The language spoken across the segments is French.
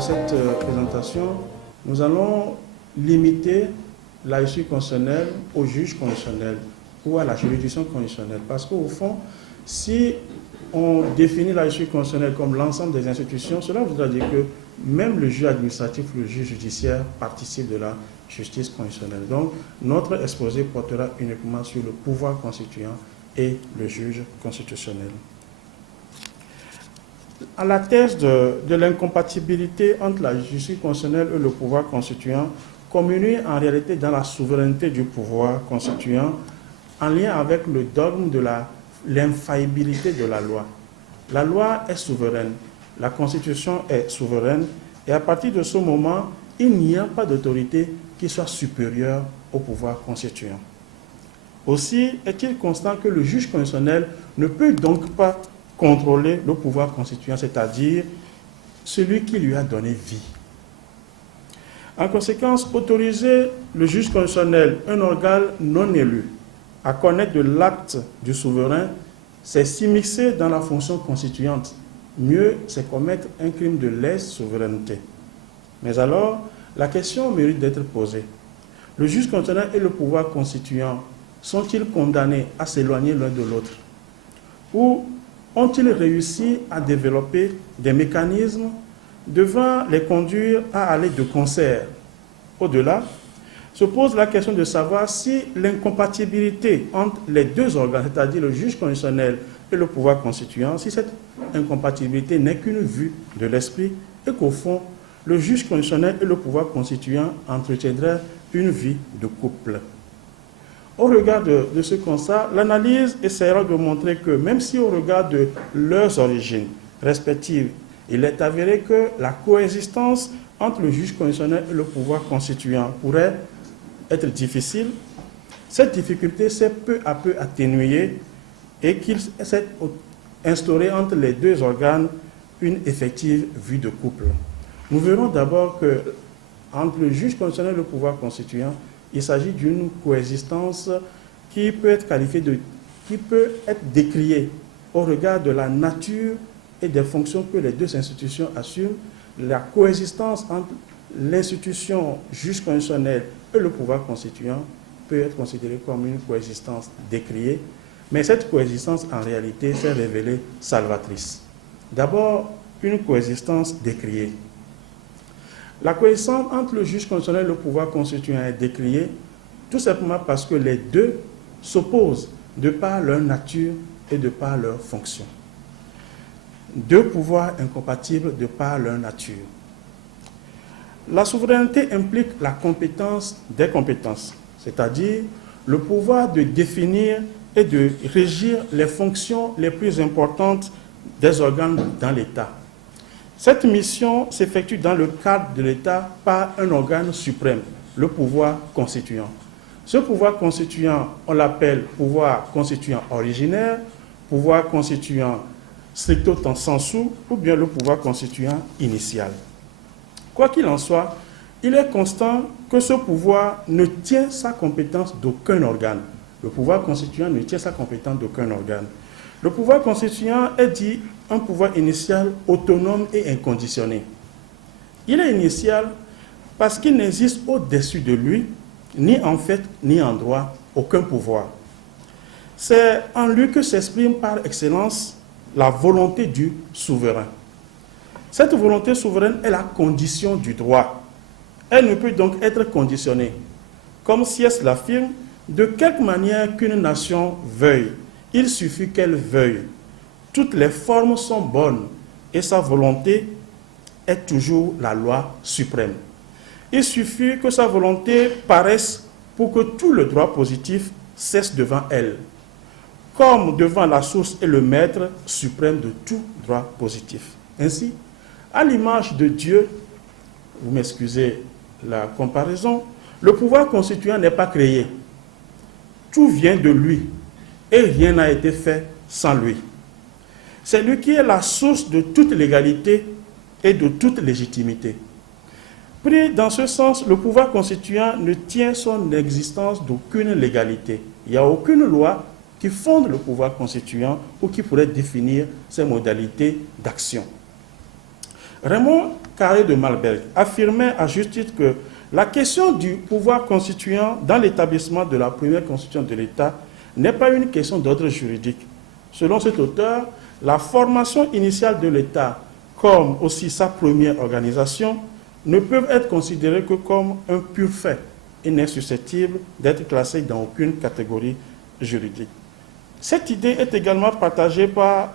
de cette présentation, nous allons limiter la justice constitutionnelle au juge constitutionnel ou à la juridiction constitutionnelle. Parce qu'au fond, si on définit la justice constitutionnelle comme l'ensemble des institutions, cela voudra dire que même le juge administratif ou le juge judiciaire participe de la justice constitutionnelle. Donc, notre exposé portera uniquement sur le pouvoir constituant et le juge constitutionnel. À la thèse de l'incompatibilité entre la justice constitutionnelle et le pouvoir constituant communue en réalité dans la souveraineté du pouvoir constituant en lien avec le dogme de l'infaillibilité de la loi. La loi est souveraine, la Constitution est souveraine, et à partir de ce moment, il n'y a pas d'autorité qui soit supérieure au pouvoir constituant. Aussi est-il constant que le juge constitutionnel ne peut donc pas contrôler le pouvoir constituant, c'est-à-dire celui qui lui a donné vie. En conséquence, autoriser le juge constitutionnel, un organe non élu, à connaître de l'acte du souverain, c'est s'immiscer dans la fonction constituante. Mieux, c'est commettre un crime de lèse-souveraineté. Mais alors, la question mérite d'être posée. Le juge constitutionnel et le pouvoir constituant sont-ils condamnés à s'éloigner l'un de l'autre? Ou ont-ils réussi à développer des mécanismes devant les conduire à aller de concert? Au-delà, se pose la question de savoir si l'incompatibilité entre les deux organes, c'est-à-dire le juge constitutionnel et le pouvoir constituant, si cette incompatibilité n'est qu'une vue de l'esprit et qu'au fond, le juge constitutionnel et le pouvoir constituant entretiendraient une vie de couple. Au regard de ce constat, l'analyse essaiera de montrer que même si au regard de leurs origines respectives, il est avéré que la coexistence entre le juge constitutionnel et le pouvoir constituant pourrait être difficile, cette difficulté s'est peu à peu atténuée et qu'il s'est instauré entre les deux organes une effective vue de couple. Nous verrons d'abord que entre le juge constitutionnel et le pouvoir constituant, il s'agit d'une coexistence qui peut être qualifiée qui peut être décriée au regard de la nature et des fonctions que les deux institutions assument. La coexistence entre l'institution juge constitutionnel et le pouvoir constituant peut être considérée comme une coexistence décriée, mais cette coexistence en réalité s'est révélée salvatrice. D'abord, une coexistence décriée. La coexistence entre le juge constitutionnel et le pouvoir constituant est décriée tout simplement parce que les deux s'opposent de par leur nature et de par leur fonction. Deux pouvoirs incompatibles de par leur nature. La souveraineté implique la compétence des compétences, c'est-à-dire le pouvoir de définir et de régir les fonctions les plus importantes des organes dans l'État. Cette mission s'effectue dans le cadre de l'État par un organe suprême, le pouvoir constituant. Ce pouvoir constituant, on l'appelle pouvoir constituant originaire, pouvoir constituant stricto sensu ou bien le pouvoir constituant initial. Quoi qu'il en soit, il est constant que ce pouvoir ne tient sa compétence d'aucun organe. Le pouvoir constituant ne tient sa compétence d'aucun organe. Le pouvoir constituant est dit un pouvoir initial autonome et inconditionné. Il est initial parce qu'il n'existe au-dessus de lui, ni en fait, ni en droit, aucun pouvoir. C'est en lui que s'exprime par excellence la volonté du souverain. Cette volonté souveraine est la condition du droit. Elle ne peut donc être conditionnée. Comme Sieyès l'affirme, de quelque manière qu'une nation veuille, il suffit qu'elle veuille. Toutes les formes sont bonnes et sa volonté est toujours la loi suprême. Il suffit que sa volonté paraisse pour que tout le droit positif cesse devant elle, comme devant la source et le maître suprême de tout droit positif. Ainsi, à l'image de Dieu, vous m'excusez la comparaison, le pouvoir constituant n'est pas créé. Tout vient de lui et rien n'a été fait sans lui. C'est lui qui est la source de toute légalité et de toute légitimité. Pris dans ce sens, le pouvoir constituant ne tient son existence d'aucune légalité. Il n'y a aucune loi qui fonde le pouvoir constituant ou qui pourrait définir ses modalités d'action. Raymond Carré de Malberg affirmait à juste titre que la question du pouvoir constituant dans l'établissement de la première constitution de l'État n'est pas une question d'ordre juridique. Selon cet auteur, la formation initiale de l'État, comme aussi sa première organisation, ne peuvent être considérées que comme un pur fait et n'est susceptible d'être classée dans aucune catégorie juridique. Cette idée est également partagée par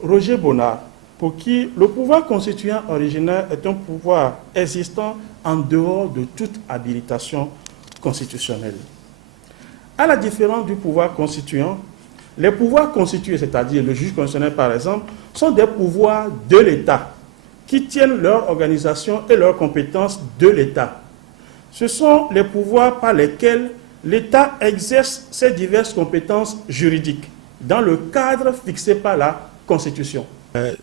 Roger Bonnard, pour qui le pouvoir constituant originaire est un pouvoir existant en dehors de toute habilitation constitutionnelle. À la différence du pouvoir constituant, les pouvoirs constitués, c'est-à-dire le juge constitutionnel par exemple, sont des pouvoirs de l'État qui tiennent leur organisation et leurs compétences de l'État. Ce sont les pouvoirs par lesquels l'État exerce ses diverses compétences juridiques dans le cadre fixé par la Constitution.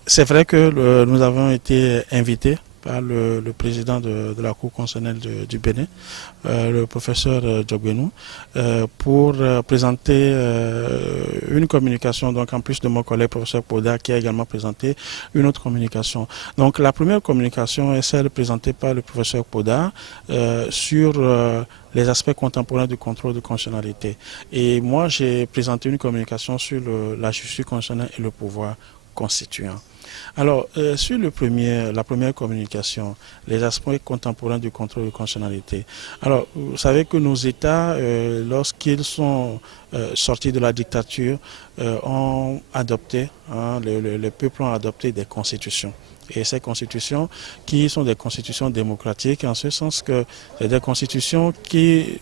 C'est vrai que nous avons été invités par le président de la Cour constitutionnelle du Bénin, le professeur Djogbenou, pour présenter une communication, donc en plus de mon collègue professeur Poda, qui a également présenté une autre communication. Donc la première communication est celle présentée par le professeur Poda sur les aspects contemporains du contrôle de constitutionnalité. Et moi, j'ai présenté une communication sur la justice constitutionnelle et le pouvoir constituant. Alors, sur la première communication, les aspects contemporains du contrôle de constitutionnalité. Alors, vous savez que nos États, lorsqu'ils sont sortis de la dictature, ont adopté, les peuples ont adopté des constitutions. Et ces constitutions qui sont des constitutions démocratiques, en ce sens que c'est des constitutions qui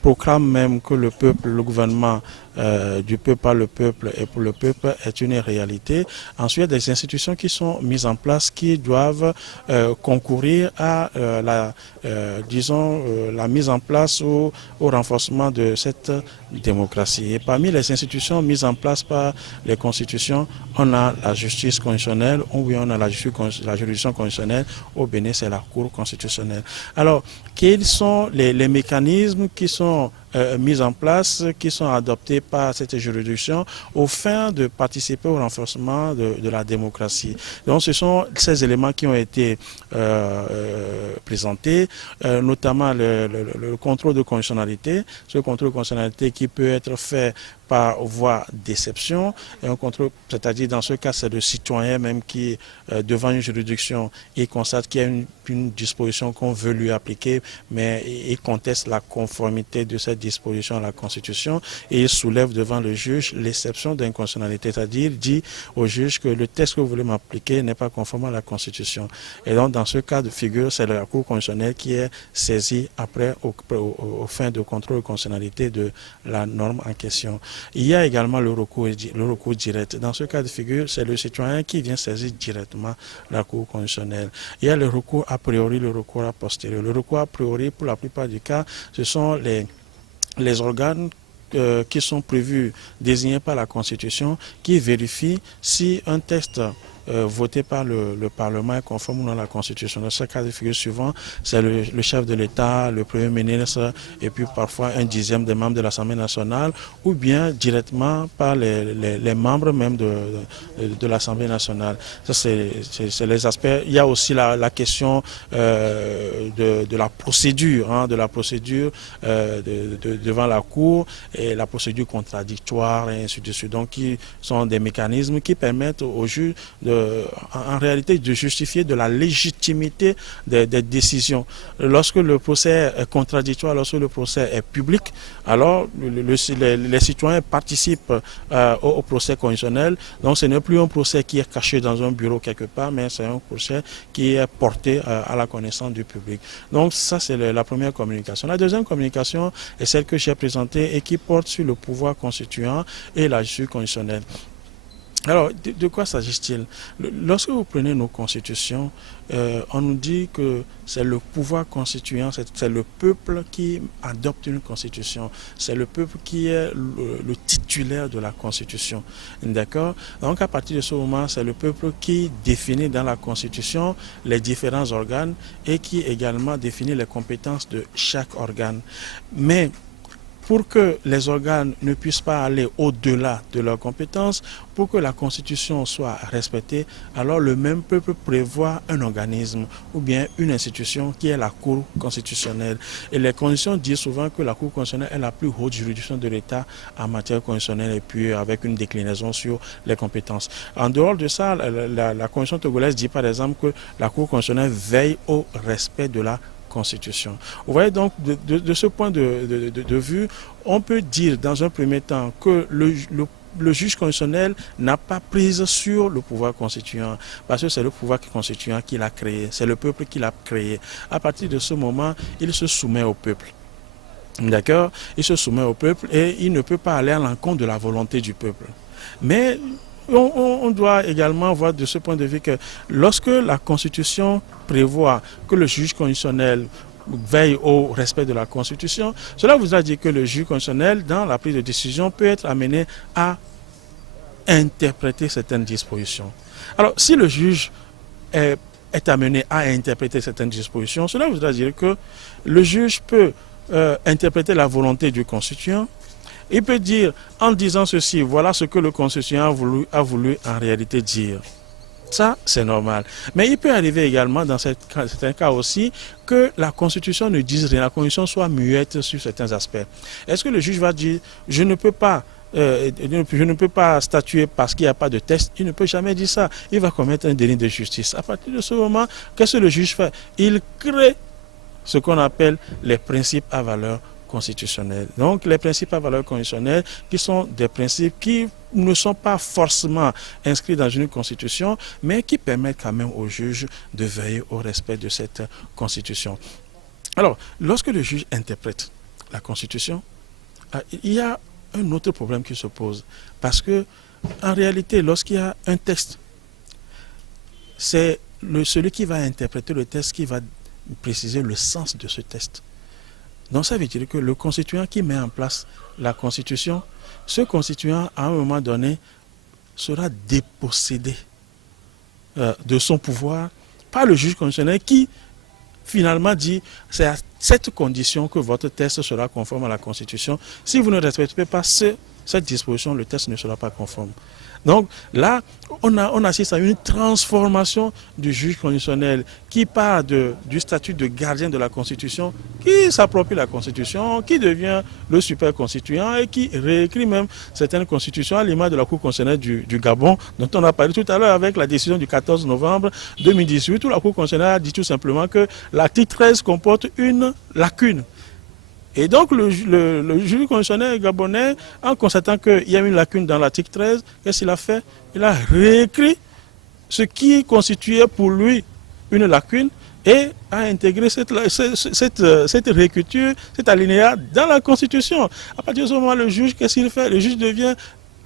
proclament même que le peuple, le gouvernement du peuple par le peuple et pour le peuple est une réalité. Ensuite, des institutions qui sont mises en place qui doivent concourir à la mise en place ou au renforcement de cette démocratie. Et parmi les institutions mises en place par les constitutions, on a la justice constitutionnelle, ou bien on a la juridiction constitutionnelle. Au Bénin, c'est la Cour constitutionnelle. Alors, quels sont les mécanismes qui sont mis en place, qui sont adoptés par cette juridiction au fin de participer au renforcement de la démocratie. Donc ce sont ces éléments qui ont été présentés, notamment le contrôle de constitutionnalité, ce contrôle de constitutionnalité qui peut être fait par voie d'exception, et un contrôle, c'est-à-dire dans ce cas, c'est le citoyen même qui, devant une juridiction, il constate qu'il y a une disposition qu'on veut lui appliquer, mais il conteste la conformité de cette disposition à la Constitution et il soulève devant le juge l'exception d'inconstitutionnalité, c'est-à-dire il dit au juge que le texte que vous voulez m'appliquer n'est pas conforme à la Constitution. Et donc, dans ce cas de figure, c'est la Cour constitutionnelle qui est saisie après au fin de contrôle de constitutionnalité de la norme en question. Il y a également le recours direct. Dans ce cas de figure, c'est le citoyen qui vient saisir directement la Cour constitutionnelle. Il y a le recours a priori, le recours a posteriori. Le recours a priori, pour la plupart du cas, ce sont les organes qui sont prévus, désignés par la Constitution, qui vérifient si un texte voté par le Parlement est conforme ou non à la Constitution. Dans ce cas de figure suivant, c'est le chef de l'État, le Premier ministre, et puis parfois un dixième des membres de l'Assemblée nationale, ou bien directement par les membres même de l'Assemblée nationale. Ça, c'est les aspects. Il y a aussi la question de la procédure, devant la Cour, et la procédure contradictoire, et ainsi de suite. Donc, qui sont des mécanismes qui permettent aux juges en réalité de justifier de la légitimité des décisions. Lorsque le procès est contradictoire, lorsque le procès est public, alors les citoyens participent au procès constitutionnel. Donc ce n'est plus un procès qui est caché dans un bureau quelque part, mais c'est un procès qui est porté à la connaissance du public. Donc ça, c'est la première communication. La deuxième communication est celle que j'ai présentée et qui porte sur le pouvoir constituant et la justice constitutionnelle. Alors, de quoi s'agit-il? Lorsque vous prenez nos constitutions, on nous dit que c'est le pouvoir constituant, c'est le peuple qui adopte une constitution. C'est le peuple qui est le titulaire de la constitution. D'accord? Donc, à partir de ce moment, c'est le peuple qui définit dans la constitution les différents organes et qui également définit les compétences de chaque organe. Mais pour que les organes ne puissent pas aller au-delà de leurs compétences, pour que la Constitution soit respectée, alors le même peuple prévoit un organisme ou bien une institution qui est la Cour constitutionnelle. Et les constitutions disent souvent que la Cour constitutionnelle est la plus haute juridiction de l'État en matière constitutionnelle et puis avec une déclinaison sur les compétences. En dehors de ça, la Constitution togolaise dit par exemple que la Cour constitutionnelle veille au respect de la Constitution. Vous voyez donc, de ce point de vue, on peut dire dans un premier temps que le juge constitutionnel n'a pas prise sur le pouvoir constituant, parce que c'est le pouvoir constituant qui l'a créé, c'est le peuple qui l'a créé. À partir de ce moment, il se soumet au peuple. D'accord? Il se soumet au peuple et il ne peut pas aller à l'encontre de la volonté du peuple. Mais on doit également voir de ce point de vue que lorsque la Constitution prévoit que le juge constitutionnel veille au respect de la Constitution, cela voudra dire que le juge constitutionnel, dans la prise de décision, peut être amené à interpréter certaines dispositions. Alors, si le juge est amené à interpréter certaines dispositions, cela voudra dire que le juge peut interpréter la volonté du constituant. Il peut dire, en disant ceci, voilà ce que le constituant a voulu en réalité dire. Ça, c'est normal. Mais il peut arriver également, dans certains cas aussi, que la Constitution ne dise rien, la Constitution soit muette sur certains aspects. Est-ce que le juge va dire, je ne peux pas statuer parce qu'il n'y a pas de test? Il ne peut jamais dire ça. Il va commettre un délit de justice. À partir de ce moment, qu'est-ce que le juge fait? Il crée ce qu'on appelle les principes à valeur constitutionnelle. Donc, les principes à valeur constitutionnelle qui sont des principes qui ne sont pas forcément inscrits dans une constitution, mais qui permettent quand même au juge de veiller au respect de cette constitution. Alors, lorsque le juge interprète la constitution, il y a un autre problème qui se pose. Parce que, en réalité, lorsqu'il y a un texte, c'est celui qui va interpréter le texte qui va préciser le sens de ce texte. Donc ça veut dire que le constituant qui met en place la constitution, ce constituant à un moment donné sera dépossédé de son pouvoir par le juge constitutionnel qui finalement dit c'est à cette condition que votre texte sera conforme à la constitution. Si vous ne respectez pas cette disposition, le texte ne sera pas conforme. Donc là, on assiste à une transformation du juge constitutionnel qui part du statut de gardien de la Constitution, qui s'approprie la Constitution, qui devient le super constituant et qui réécrit même certaines constitutions à l'image de la Cour constitutionnelle du Gabon, dont on a parlé tout à l'heure avec la décision du 14 novembre 2018, où la Cour constitutionnelle a dit tout simplement que l'article 13 comporte une lacune. Et donc, le juge constitutionnel gabonais, en constatant qu'il y a une lacune dans l'article 13, qu'est-ce qu'il a fait? Il a réécrit ce qui constituait pour lui une lacune et a intégré cette réécriture, cet alinéa dans la Constitution. À partir de ce moment, le juge, qu'est-ce qu'il fait? Le juge devient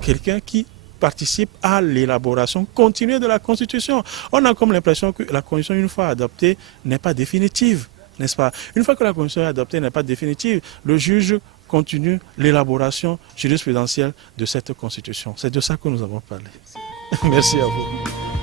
quelqu'un qui participe à l'élaboration continue de la Constitution. On a comme l'impression que la Constitution, une fois adoptée, n'est pas définitive. N'est-ce pas? Une fois que la Constitution est adoptée, n'est pas définitive, le juge continue l'élaboration jurisprudentielle de cette Constitution. C'est de ça que nous avons parlé. Merci à vous.